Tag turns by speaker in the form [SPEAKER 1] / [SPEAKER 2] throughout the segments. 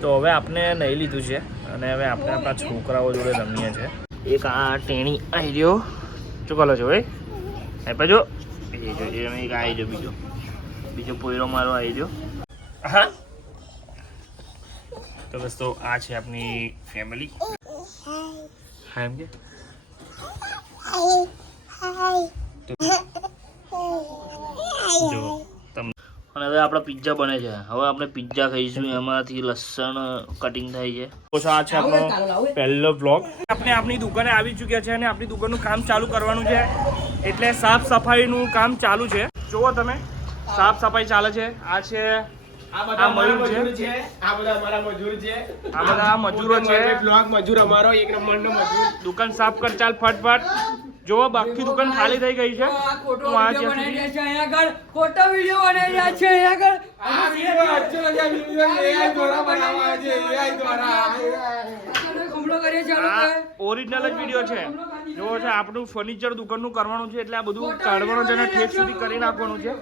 [SPEAKER 1] તો હવે આપણે નહીં લીધું છે અને હવે આપણે આપણા છોકરાઓ જોડે રમીએ છીએ એક આ ટેણી આવી રહ્યો. શું છો ભાઈ એ જો. એ જો એ એક આવી રહ્યો બીજો. બીજો પોયરો મારો આવી રહ્યો. હા? તો બસ તો આ છે આપની ફેમિલી હા એમ કે? જો અને હવે આપણા પિઝા બને છે. હવે આપણે પિઝા ખાઈશું. એમાંથી લસણ કટિંગ થાય છે. આ છે આપણો પહેલો બ્લોગ આપણે આપણી દુકાને આવી ચૂક્યા છે અને આપણી દુકાનનું કામ ચાલુ કરવાનું છે. એટલે સાફ સફાઈનું કામ ચાલુ છે. જુઓ તમે સાફ સફાઈ ચાલે છે. આ છે
[SPEAKER 2] આ બધા. મજૂર છે. આ બધા અમારા મજૂર છે.
[SPEAKER 1] આ બધા મજૂરો છે.
[SPEAKER 2] બ્લોક મજૂર અમારો એક નંબરનો મજૂર.
[SPEAKER 1] દુકાન સાફ કર ચાલ ફટફટ. જોવો બાકી દુકાન ખાલી થઈ ગઈ છે.
[SPEAKER 3] આ ખોટો વીડિયો બનાવી રહ્યા છે અહીંયા આગળ. ખોટો વીડિયો બનાવી રહ્યા છે અહીંયા આગળ.
[SPEAKER 2] આ વિડિયો actual જે વિડિયો AI દ્વારા બનાવવા છે દ્વારા.
[SPEAKER 1] ઓરિજિનલ જ વીડિયો છે. જો છે. આપણું ફર્નિચર દુકાનનું કરવાનું છે એટલે આ બધું કાઢવાનું છે અને ઠેક સુધી કરી નાખવાનું છે.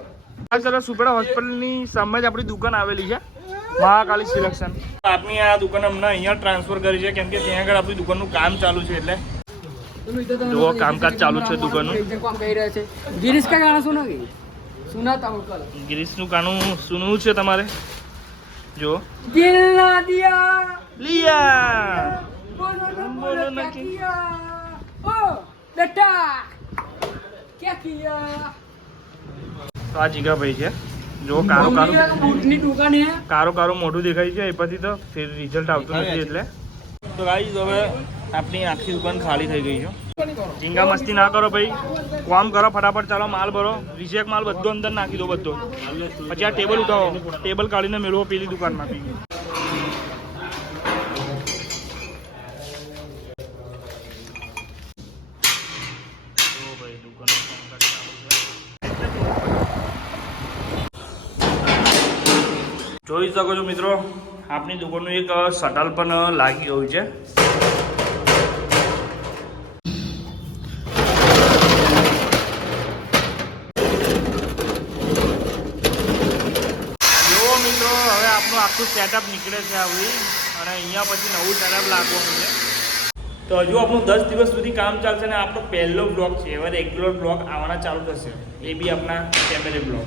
[SPEAKER 1] આ સરસ સુપેડા હોસ્પિટલની સામે જ આપણી દુકાન આવેલી છે. મહાકાલી સિલેક્શન. આપની આ દુકાન અમને અહીંયા ટ્રાન્સફર કરી છે કેમ કે ત્યાં આગળ આપણી દુકાનનું કામ ચાલુ છે એટલે જુઓ, કામકાજ ચાલુ છે દુકાનનું.
[SPEAKER 3] ઈધર કામ કરી રહ્યા છે. ગિરીશ કા ગાના સુના સુના તા અંકલ
[SPEAKER 1] ગિરીશનું ગાણું સુનવું છે તમારે? જો
[SPEAKER 3] દિલ ના દિયા.
[SPEAKER 1] લિયા.
[SPEAKER 3] બોલો ના
[SPEAKER 1] બોલો
[SPEAKER 3] બોલો
[SPEAKER 1] ના
[SPEAKER 3] ક્યા ઓ બેટા. ક્યા કિયા
[SPEAKER 1] તો આ જીગાભાઈ છે. જો કારો કારો.
[SPEAKER 3] બૂટની દુકાન હે
[SPEAKER 1] કારો કારો મોટું દેખાય છે. એ પછી તો ફેર રિઝલ્ટ આવતું નથી એટલે. તો ગાઈઝ હવે આપણી આખી દુકાન ખાલી થઈ ગઈ છે. ઝીંગા મસ્તી ના કરો ભાઈ. કામ કરો, ફટાફટ ચાલો, માલ ભરો. રિજેક્ટ માલ બધો અંદર નાખી દો બધો. પછી આ ટેબલ ઉઠાવો. ટેબલ કાઢીને મેળવો પેલી દુકાનમાંથી. જોઈ શકો છો મિત્રો, આપની દુકાનનું એક શટલ પણ લાગી ગયું છે. આખું સેટઅપ નીકળે છે આવી. અને અહીંયા પછી નવું સેટઅપ લાગવાનું છે. તો હજુ આપણું દસ દિવસ સુધી કામ ચાલશે અને આપણો પહેલો બ્લોક છે. હવે રેગ્યુલર બ્લોગ આવવાના ચાલુ થશે. એ બી આપણા ફેમિલી બ્લોગ